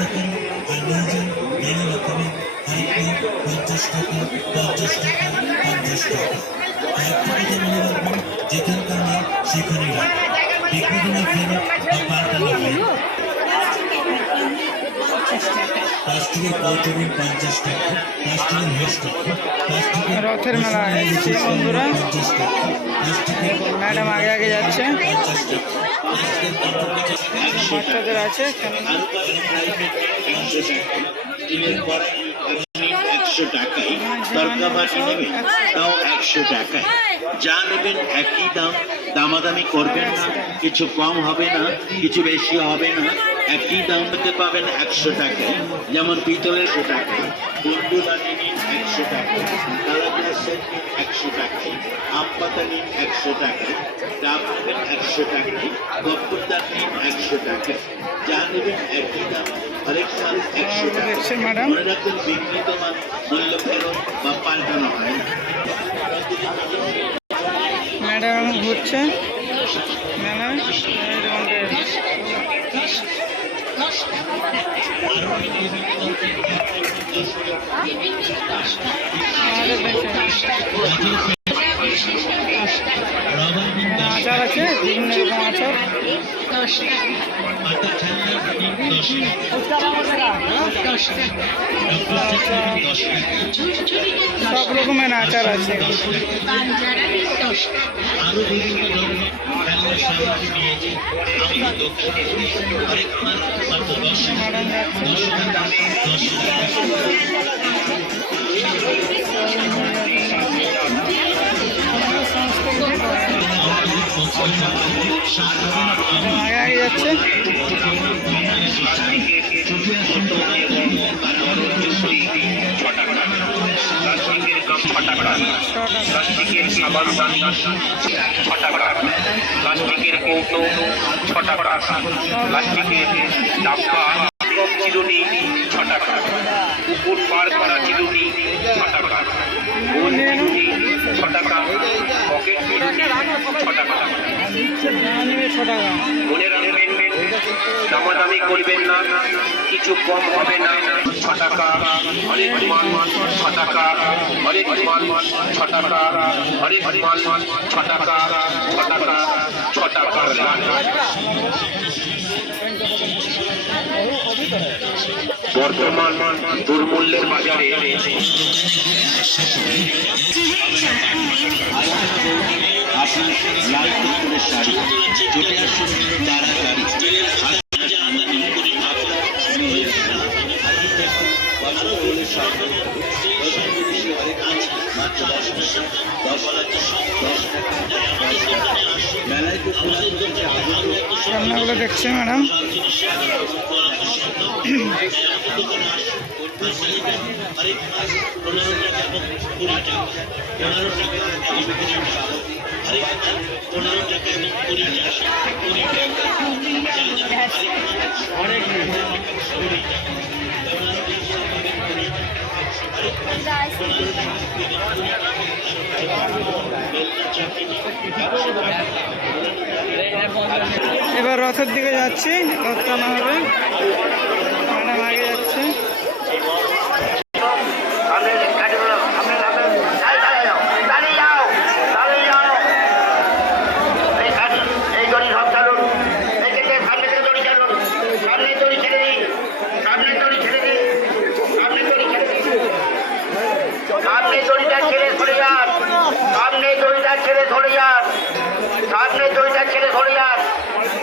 দেখেন আর নিয়ে যান নানা রকমের আরেকটা 50 টাকা 50 টাকা 50 টাকা। আরেকটা কথা মনে রাখবেন, যেখানকার নেই সেখানেই রাখবেন, বিক্রি না ফেরত বা পাল্টানো হয়। প্লাস্টিকের কৌটুমি 50 টাকা, প্লাস্টিকের হেস টাকা, প্লাস্টিকের রথের মেলা এসেছে বন্ধুরা। 50 টাকা, প্লাস্টিকের ম্যাডাম আগে আগে যাচ্ছে, 50 টাকা, প্লাস্টিকের বাচ্চাদের আছে খেলনা। 100 টাকায় তরকা বাটি নেবেন, তাও 100 টাকায়। যা নেবেন একই দাম, দামাদামি করবেন না, কিছু কম হবে না, কিছু বেশি হবে না, একই দাম পেতে পাবেন 100 টাকায়। যেমন পিতলের 100 টাকায়, বন্ধুদানি নিন 100 টাকায়, কালা গ্লাসের নিন 100 টাকায়, আম পাতা নিন 100 টাকায়, ডাব নেবেন 100 টাকায়, কপ্পুরদান নিন 100 টাকায়। যা নেবেন একই দাম, আরেক মাল 100 টাকা। মনে রাখুন, বিক্রিত মান মূল্য ফেরত বা পাল্টানো হয় না। ম্যাডাম ঘুরছে মেলায়। আচার আছে, বিভিন্ন রকম আচার। সব রকমের আচার আছে। আরো বিভিন্ন ধরনের খেলনার সামগ্রী নিয়েছি আমাদের দোকানে। আরেক মাল মাত্র 10 টাকা, 10 টাকা, 10 আগে আগে যাচ্ছে। প্লাস্টিকের সাবানদানি 6 টাকা, প্লাস্টিকের কৌটো 6 টাকা, প্লাস্টিকের ডাব্বা চিরুনি 6 টাকা, কুকুর পার করা চিরুনি 6 টাকা, গোল চিরুনি 6 টাকা, পকেট চিরুনি 6 টাকা। মনে রাখবেন, দামাদামি করবেন না, কিছু কম হবে না। 6 টাকা হরেক মাল, 6 টাকা হরেক মাল, 6 টাকা হরেক মাল, 6 টাকা, 6 টাকা, 6 টাকা। বর্তমান দুর্মূল্যের বাজারে আপনার লাল টুকটুকের শাড়ি চলে আসুন তাড়াতাড়ি। রান্নাগুলো দেখছে ম্যাডাম। এবার রথের দিকে যাচ্ছি, রথ টানা হবে। ম্যাডাম আগে যাচ্ছে। সামনে দড়িটা ছেড়ে সরে যান, সামনে